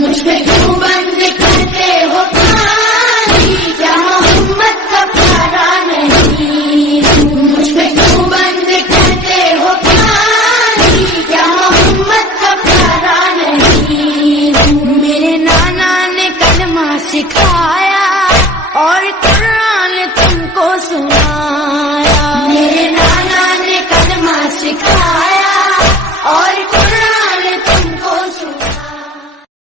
मुझ पे क्यों बंद करते हो पानी, क्या मोहम्मद का प्यारा नहीं। मुझ पे क्यों बंद करते हो पानी, क्या मोहम्मद का प्यारा नहीं। मेरे नाना ने कलमा सिखा